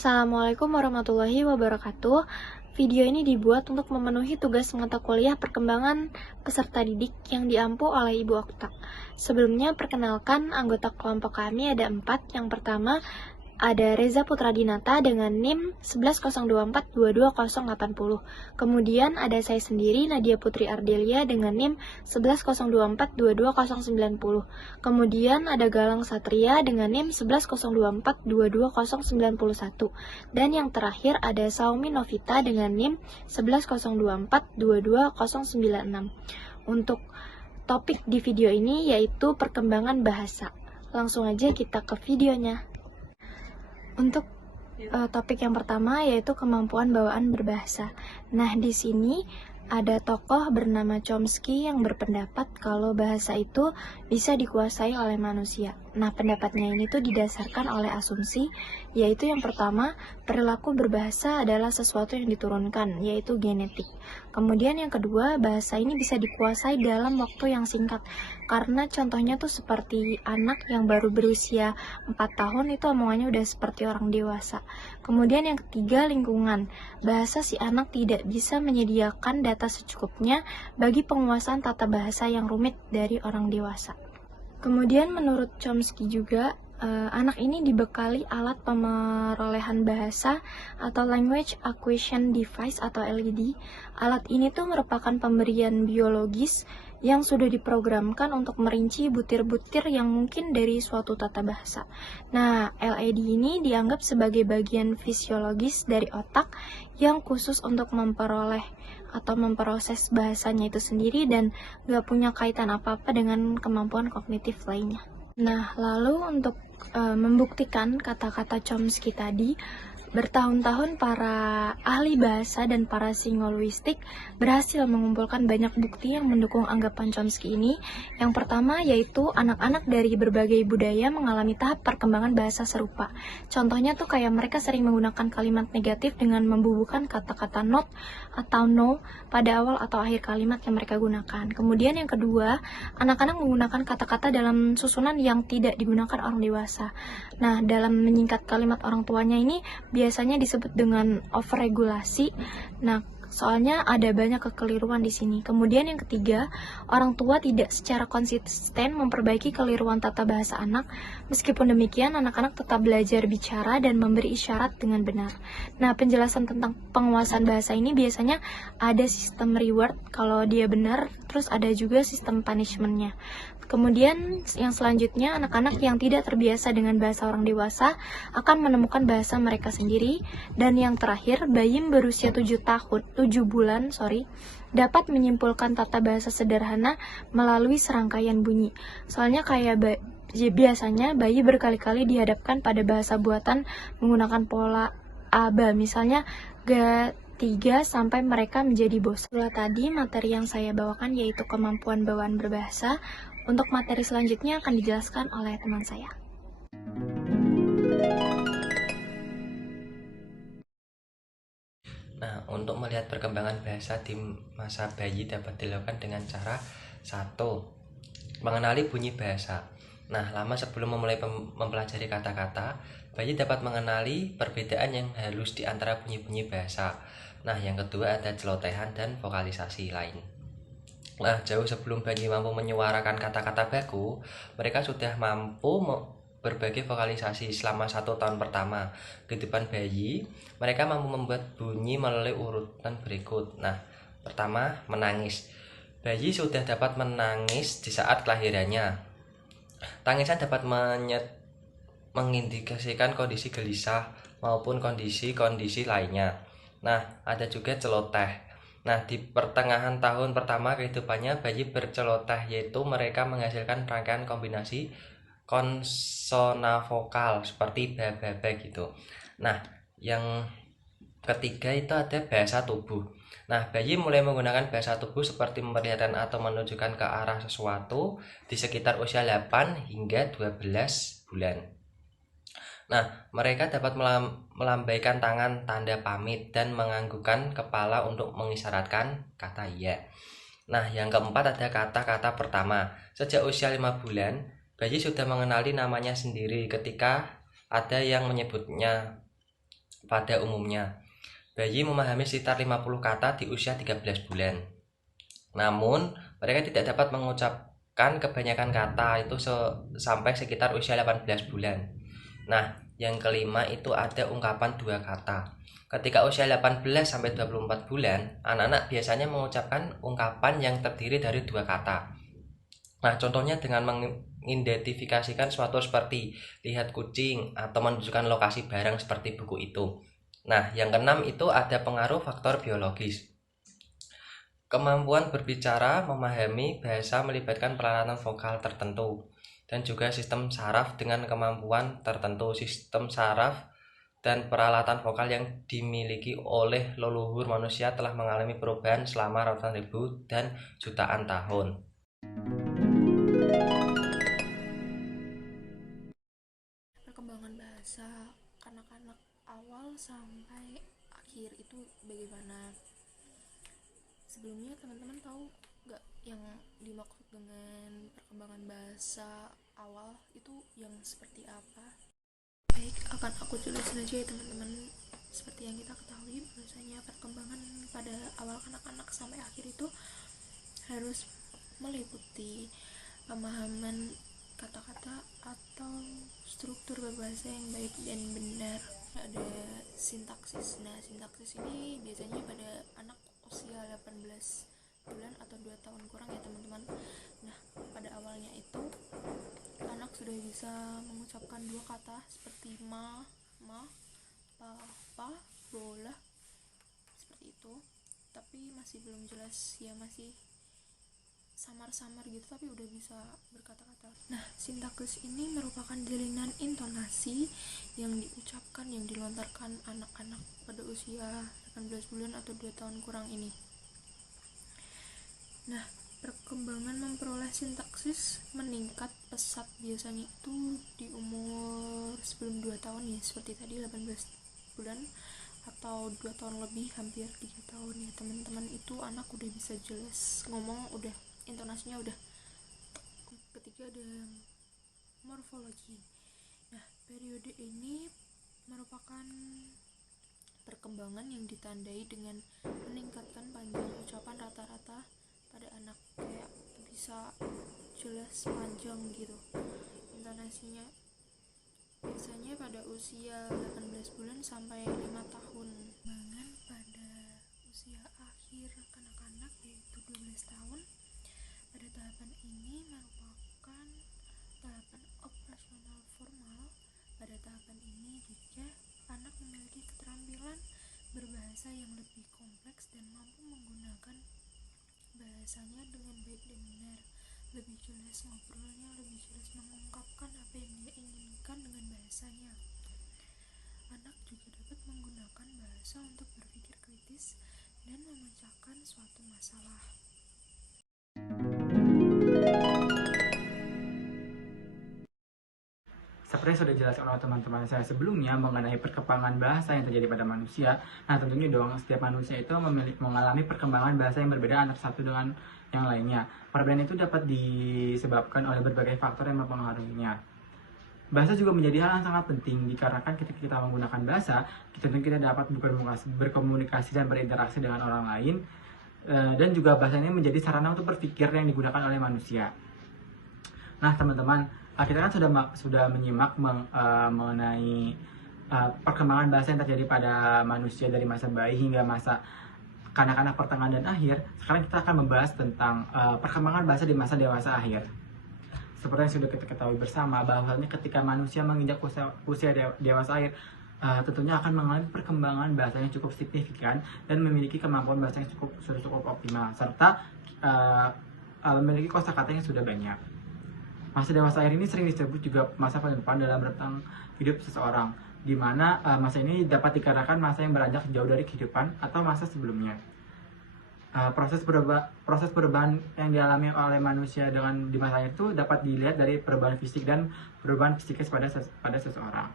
Assalamualaikum warahmatullahi wabarakatuh. Video ini dibuat untuk memenuhi tugas mata kuliah perkembangan peserta didik yang diampu oleh Ibu Okta. Sebelumnya, perkenalkan anggota kelompok kami ada 4. Yang pertama, ada Reza Putra Dinata dengan NIM 11.024.22080. Kemudian ada saya sendiri, Nadia Putri Ardelia dengan NIM 11.024.22090. Kemudian ada Galang Satria dengan NIM 11.024.22091. Dan yang terakhir ada Saumi Novita dengan NIM 11.024.22096. Untuk topik di video ini yaitu perkembangan bahasa. Langsung aja kita ke videonya. Untuk topik yang pertama yaitu kemampuan bawaan berbahasa. Nah, di sini ada tokoh bernama Chomsky yang berpendapat kalau bahasa itu bisa dikuasai oleh manusia. Nah, pendapatnya ini tuh didasarkan oleh asumsi, yaitu yang pertama, perilaku berbahasa adalah sesuatu yang diturunkan, yaitu genetik. Kemudian yang kedua, bahasa ini bisa dikuasai dalam waktu yang singkat, karena contohnya tuh seperti anak yang baru berusia 4 tahun itu omongannya udah seperti orang dewasa. Kemudian yang ketiga, lingkungan. Bahasa si anak tidak bisa menyediakan data secukupnya bagi penguasaan tata bahasa yang rumit dari orang dewasa. Kemudian menurut Chomsky juga, anak ini dibekali alat pemerolehan bahasa atau Language Acquisition Device atau LED. Alat ini tuh merupakan pemberian biologis yang sudah diprogramkan untuk merinci butir-butir yang mungkin dari suatu tata bahasa. Nah, LED ini dianggap sebagai bagian fisiologis dari otak yang khusus untuk memperoleh atau memproses bahasanya itu sendiri dan gak punya kaitan apa-apa dengan kemampuan kognitif lainnya. Nah, lalu untuk membuktikan kata-kata Chomsky tadi, bertahun-tahun para ahli bahasa dan para singolinguistik berhasil mengumpulkan banyak bukti yang mendukung anggapan Chomsky ini. Yang pertama yaitu anak-anak dari berbagai budaya mengalami tahap perkembangan bahasa serupa. Contohnya tuh kayak mereka sering menggunakan kalimat negatif dengan membubuhkan kata-kata not atau no pada awal atau akhir kalimat yang mereka gunakan. Kemudian yang kedua, anak-anak menggunakan kata-kata dalam susunan yang tidak digunakan orang dewasa. Nah, dalam menyingkat kalimat orang tuanya ini biasanya disebut dengan overregulasi. Nah, soalnya ada banyak kekeliruan di sini. Kemudian yang ketiga, orang tua tidak secara konsisten memperbaiki keliruan tata bahasa anak. Meskipun demikian, anak-anak tetap belajar bicara dan memberi isyarat dengan benar. Nah, penjelasan tentang penguasaan bahasa ini biasanya ada sistem reward kalau dia benar, terus ada juga sistem punishment-nya. Kemudian yang selanjutnya, anak-anak yang tidak terbiasa dengan bahasa orang dewasa akan menemukan bahasa mereka sendiri. Dan yang terakhir, bayi berusia 7 bulan dapat menyimpulkan tata bahasa sederhana melalui serangkaian bunyi. Soalnya kayak biasanya bayi berkali-kali dihadapkan pada bahasa buatan menggunakan pola aba, misalnya ga 3 sampai mereka menjadi bosan. Setelah tadi materi yang saya bawakan yaitu kemampuan bawaan berbahasa. Untuk materi selanjutnya akan dijelaskan oleh teman saya. Nah, untuk melihat perkembangan bahasa di masa bayi dapat dilakukan dengan cara 1. Mengenali bunyi bahasa. Nah, lama sebelum memulai mempelajari kata-kata, bayi dapat mengenali perbedaan yang halus di antara bunyi-bunyi bahasa. Nah, yang kedua ada celotehan dan vokalisasi lain. Nah, jauh sebelum bayi mampu menyuarakan kata-kata baku, mereka sudah mampu berbagai vokalisasi. Selama 1 tahun pertama kehidupan bayi, mereka mampu membuat bunyi melalui urutan berikut. Nah, pertama, menangis. Bayi sudah dapat menangis di saat kelahirannya. Tangisan dapat mengindikasikan kondisi gelisah maupun kondisi-kondisi lainnya. Nah, ada juga celoteh. Nah, di pertengahan tahun pertama kehidupannya, bayi berceloteh, yaitu mereka menghasilkan rangkaian kombinasi konsona vokal seperti ba gitu. Nah, yang ketiga itu ada bahasa tubuh. Nah, bayi mulai menggunakan bahasa tubuh seperti memperlihatkan atau menunjukkan ke arah sesuatu di sekitar usia 8 hingga 12 bulan. Nah, mereka dapat melambaikan tangan tanda pamit dan menganggukkan kepala untuk mengisyaratkan kata iya. Nah, yang keempat ada kata-kata pertama. Sejak usia 5 bulan, bayi sudah mengenali namanya sendiri ketika ada yang menyebutnya Pada umumnya, bayi memahami sekitar 50 kata di usia 13 bulan. Namun, mereka tidak dapat mengucapkan kebanyakan kata itu sampai sekitar usia 18 bulan. Nah, yang kelima itu ada ungkapan dua kata. Ketika usia 18 sampai 24 bulan, anak-anak biasanya mengucapkan ungkapan yang terdiri dari dua kata. Nah, contohnya dengan mengidentifikasikan suatu seperti lihat kucing atau menunjukkan lokasi barang seperti buku itu. Nah, yang keenam itu ada pengaruh faktor biologis. Kemampuan berbicara, memahami bahasa melibatkan peralatan vokal tertentu dan juga sistem saraf dengan kemampuan tertentu. Sistem saraf dan peralatan vokal yang dimiliki oleh leluhur manusia telah mengalami perubahan selama ratusan ribu dan jutaan tahun. Perkembangan bahasa anak-anak awal sampai akhir itu bagaimana? Sebelumnya teman-teman tahu nggak yang dimaksud dengan perkembangan bahasa awal itu yang seperti apa? Baik, akan aku jelasin aja ya teman-teman. Seperti yang kita ketahui, bahwasanya perkembangan pada awal anak-anak sampai akhir itu harus meliputi pemahaman kata-kata atau struktur berbahasa yang baik dan benar. Ada sintaksis. Nah, sintaksis ini biasanya pada anak usia 18 bulan atau 2 tahun kurang ya teman-teman. Nah, pada awalnya itu anak sudah bisa mengucapkan dua kata seperti ma, pa, bola, seperti itu. Tapi masih belum jelas ya, masih samar-samar gitu, tapi udah bisa berkata-kata. Nah, sintaksis ini merupakan jalinan intonasi yang diucapkan, yang dilontarkan anak-anak pada usia 18 bulan atau 2 tahun kurang ini. Nah, perkembangan memperoleh sintaksis meningkat pesat biasanya itu di umur sebelum 2 tahun ya, seperti tadi 18 bulan atau 2 tahun lebih, hampir 3 tahun ya teman-teman. Itu anak udah bisa jelas ngomong, udah intonasinya udah. Ketiga ada morfologi. Nah, periode ini merupakan perkembangan yang ditandai dengan meningkatkan panjang ucapan rata-rata pada anak, kayak bisa jelas panjang gitu intonasinya, biasanya pada usia 18 bulan sampai 5 tahun. Perkembangan pada usia akhir kanak-kanak yaitu 12 tahun. Pada tahapan ini merupakan tahapan operasional formal. Pada tahapan ini juga anak memiliki keterampilan berbahasa yang lebih kompleks dan mampu menggunakan bahasanya dengan baik dan benar, lebih jelas ngobrolnya, lebih jelas mengungkapkan apa yang dia inginkan dengan bahasanya. Anak juga dapat menggunakan bahasa untuk berpikir kritis dan memecahkan suatu masalah. Seperti yang sudah dijelaskan oleh teman-teman saya sebelumnya mengenai perkembangan bahasa yang terjadi pada manusia. Nah, tentunya dong setiap manusia itu mengalami perkembangan bahasa yang berbeda antara satu dengan yang lainnya. Perbedaan itu dapat disebabkan oleh berbagai faktor yang mempengaruhinya. Bahasa juga menjadi hal yang sangat penting dikarenakan ketika kita menggunakan bahasa, kita dapat berkomunikasi dan berinteraksi dengan orang lain, dan juga bahasa ini menjadi sarana untuk berpikir yang digunakan oleh manusia. Nah, teman-teman, kita kan sudah menyimak mengenai perkembangan bahasa yang terjadi pada manusia dari masa bayi hingga masa kanak-kanak pertengahan dan akhir. Sekarang kita akan membahas tentang perkembangan bahasa di masa dewasa akhir. Seperti yang sudah kita ketahui bersama, bahwasanya ketika manusia menginjak usia dewasa akhir, tentunya akan mengalami perkembangan bahasa yang cukup signifikan dan memiliki kemampuan bahasa yang cukup optimal, serta memiliki kosakata yang sudah banyak. Masa dewasa akhir ini sering disebut juga masa paling depan dalam rentang hidup seseorang, di mana masa ini dapat dikarenakan masa yang beranjak jauh dari kehidupan atau masa sebelumnya. Proses perubahan yang dialami oleh manusia di masa itu dapat dilihat dari perubahan fisik dan perubahan psikis pada seseorang.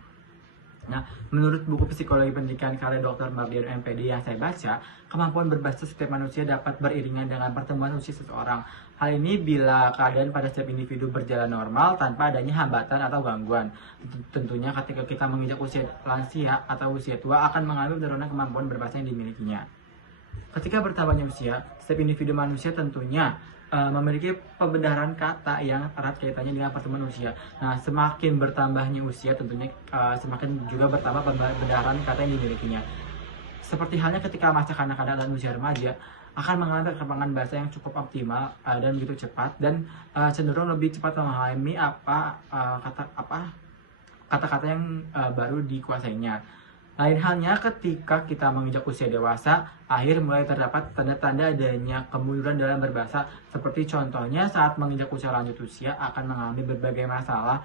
Nah, menurut buku Psikologi Pendidikan karya Dr. Mardiano MPD yang saya baca, kemampuan berbahasa setiap manusia dapat beriringan dengan pertumbuhan usia seseorang. Hal ini bila keadaan pada setiap individu berjalan normal tanpa adanya hambatan atau gangguan. Tentunya ketika kita menginjak usia lansia atau usia tua akan mengalami penurunan kemampuan berbahasa yang dimilikinya. Ketika bertambahnya usia, setiap individu manusia tentunya memiliki pembenaran kata yang erat kaitannya dengan pertumbuhan usia. Nah, semakin bertambahnya usia tentunya semakin juga bertambah pembenaran kata yang dimilikinya. Seperti halnya ketika masa kanak-kanak dan usia remaja akan mengalami perkembangan bahasa yang cukup optimal dan begitu cepat dan cenderung lebih cepat memahami kata-kata yang baru dikuasainya. Lain halnya ketika kita menginjak usia dewasa, akhir mulai terdapat tanda-tanda adanya kemunduran dalam berbahasa. Seperti contohnya saat menginjak usia lanjut usia akan mengalami berbagai masalah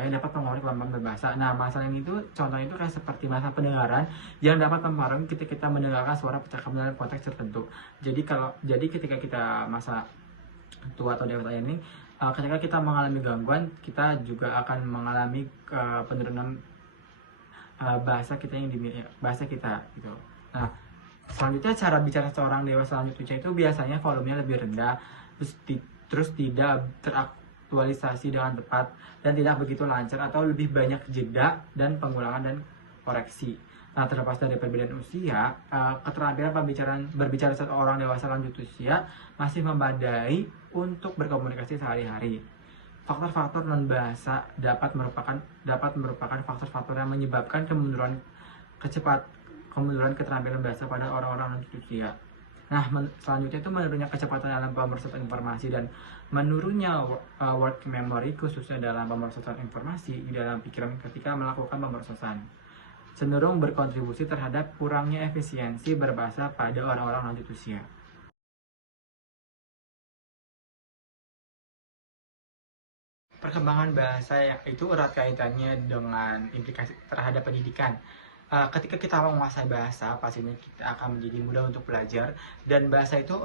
yang dapat mempengaruhi kemampuan berbahasa. Nah, masalah ini tuh contohnya itu kayak seperti masalah pendengaran yang dapat mempengaruhi ketika kita mendengarkan suara percakapan dalam konteks tertentu. Jadi ketika kita masa tua atau dewasa ini, ketika kita mengalami gangguan, kita juga akan mengalami penurunan bahasa kita gitu. Nah, selanjutnya cara bicara seorang dewasa lanjut usia itu biasanya volumenya lebih rendah, terus tidak teraktualisasi dengan tepat dan tidak begitu lancar atau lebih banyak jeda dan pengulangan dan koreksi. Nah, terlepas dari perbedaan usia, keterampilan berbicara seorang dewasa lanjut usia masih memadai untuk berkomunikasi sehari-hari. Faktor-faktor non-bahasa dapat merupakan faktor-faktor yang menyebabkan kemunduran keterampilan bahasa pada orang-orang lanjut usia. Nah, selanjutnya itu menurunnya kecepatan dalam pemersatuan informasi dan menurunnya word memory khususnya dalam pemersatuan informasi di dalam pikiran ketika melakukan pemersatuan. Cenderung berkontribusi terhadap kurangnya efisiensi berbahasa pada orang-orang lanjut usia. Perkembangan bahasa itu erat kaitannya dengan implikasi terhadap pendidikan. Ketika kita menguasai bahasa, pastinya kita akan menjadi mudah untuk belajar dan bahasa itu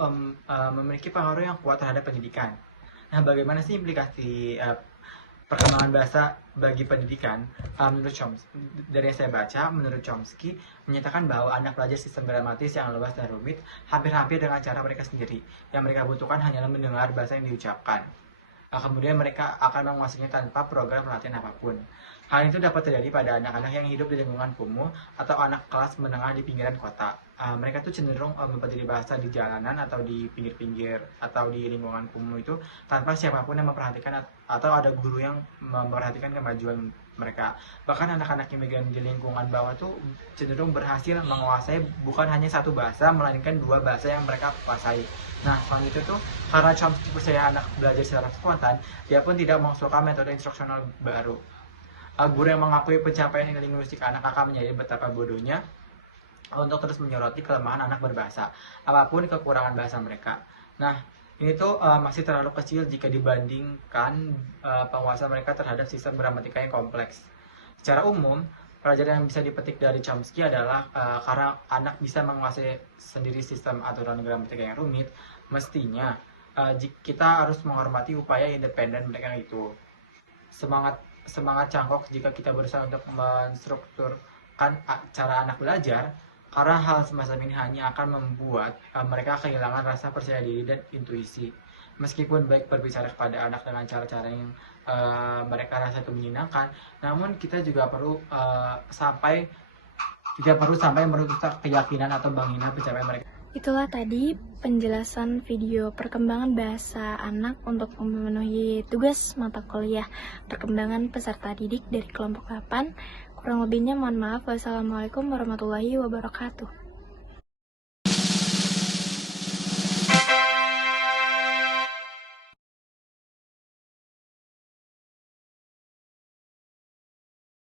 memiliki pengaruh yang kuat terhadap pendidikan. Nah, bagaimana sih implikasi perkembangan bahasa bagi pendidikan? Menurut Chomsky, dari yang saya baca, menurut Chomsky menyatakan bahwa anak belajar sistem gramatis yang luas dan rumit hampir-hampir dengan cara mereka sendiri. Yang mereka butuhkan hanyalah mendengar bahasa yang diucapkan. Kemudian mereka akan menguasainya tanpa program pelatihan apapun. Hal itu dapat terjadi pada anak-anak yang hidup di lingkungan kumuh atau anak kelas menengah di pinggiran kota. Mereka tuh cenderung mempelajari bahasa di jalanan atau di pinggir-pinggir atau di lingkungan kumuh itu tanpa siapapun yang memperhatikan atau ada guru yang memperhatikan kemajuan mereka. Bahkan anak-anak imigran di lingkungan bawah tuh cenderung berhasil menguasai bukan hanya satu bahasa, melainkan dua bahasa yang mereka kuasai. Nah, selain itu tuh karena Chomsky percaya anak belajar secara spontan, dia pun tidak mengusulkan metode instruksional baru. Guru yang mengakui pencapaian linguistik anak akan menjadi betapa bodohnya untuk terus menyoroti kelemahan anak berbahasa, apapun kekurangan bahasa mereka. Nah, ini tuh masih terlalu kecil jika dibandingkan penguasaan mereka terhadap sistem gramatika yang kompleks. Secara umum, pelajaran yang bisa dipetik dari Chomsky adalah karena anak bisa menguasai sendiri sistem aturan gramatika yang rumit, mestinya kita harus menghormati upaya independen mereka itu. Semangat cangkok jika kita berusaha untuk menstrukturkan cara anak belajar, karena hal semacam ini hanya akan membuat mereka kehilangan rasa percaya diri dan intuisi. Meskipun baik berbicara kepada anak dengan cara-cara yang mereka rasa itu menyenangkan, namun kita juga perlu sampai merusak keyakinan atau menghina pencapaian mereka. Itulah tadi penjelasan video perkembangan bahasa anak untuk memenuhi tugas mata kuliah perkembangan peserta didik dari kelompok 8. Kurang lebihnya mohon maaf. Wassalamualaikum warahmatullahi wabarakatuh.